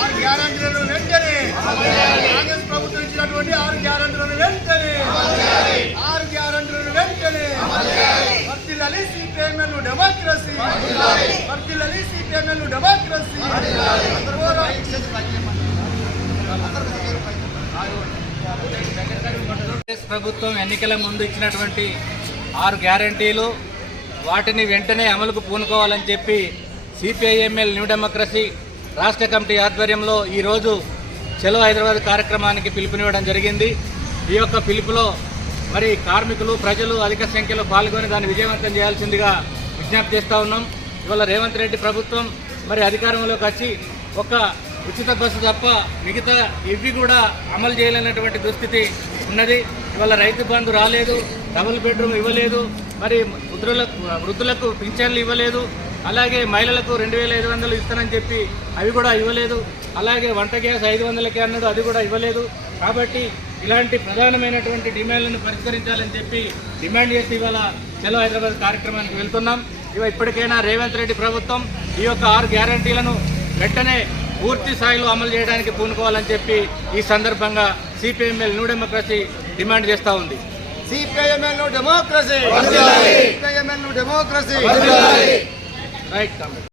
ఆరు గ్యారెంటీలను వెంటనే కాంగ్రెస్ ప్రభుత్వం ఇచ్చినటువంటి 6 గ్యారెంటీలను వెంటనే 6 గ్యారెంటీలను వెంటనే వర్ధిల్లాలి సిపిఎంఎల్ డెమోక్రసీ, వర్ధిల్లాలి సిపిఎంఎల్ డెమోక్రసీ. ప్రభుత్వం ఎన్నికల ముందు ఇచ్చినటువంటి 6 గ్యారెంటీలు వాటిని వెంటనే అమలుకు పూనుకోవాలని చెప్పి సిపిఐఎంఎల్ న్యూ డెమోక్రసీ రాష్ట్ర కమిటీ ఆధ్వర్యంలో ఈరోజు చలో హైదరాబాద్ కార్యక్రమానికి పిలుపునివ్వడం జరిగింది. ఈ యొక్క పిలుపులో మరి కార్మికులు, ప్రజలు అధిక సంఖ్యలో పాల్గొని దాన్ని విజయవంతం చేయాల్సిందిగా విజ్ఞప్తి చేస్తూ ఉన్నాం. ఇవాళ రేవంత్ రెడ్డి ప్రభుత్వం మరి అధికారంలోకి వచ్చి ఒక ఉచిత బస్సు తప్ప మిగతా ఇవి కూడా అమలు చేయలేనటువంటి దుస్థితి ఉన్నది. ఇవాళ రైతు బంధు రాలేదు, డబుల్ బెడ్రూమ్ ఇవ్వలేదు, మరి వృద్ధులకు పింఛన్లు ఇవ్వలేదు, అలాగే మహిళలకు 2500 ఇస్తానని చెప్పి అవి కూడా ఇవ్వలేదు, అలాగే వంట గ్యాస్ 500కే అన్నాడు, అది కూడా ఇవ్వలేదు. కాబట్టి ఇలాంటి ప్రధానమైనటువంటి డిమాండ్లను పరిష్కరించాలని చెప్పి డిమాండ్ చేసి ఇవాళ చలో హైదరాబాద్ కార్యక్రమానికి వెళ్తున్నాం. ఇప్పటికైనా రేవంత్ రెడ్డి ప్రభుత్వం ఈ యొక్క 6 గ్యారంటీలను వెంటనే పూర్తి స్థాయిలో అమలు చేయడానికి పూనుకోవాలని చెప్పి ఈ సందర్భంగా సిపిఐఎంఎల్ న్యూ డెమోక్రసీ డిమాండ్ చేస్తూ ఉంది. CPIML new democracy, CPIML new democracy. Right.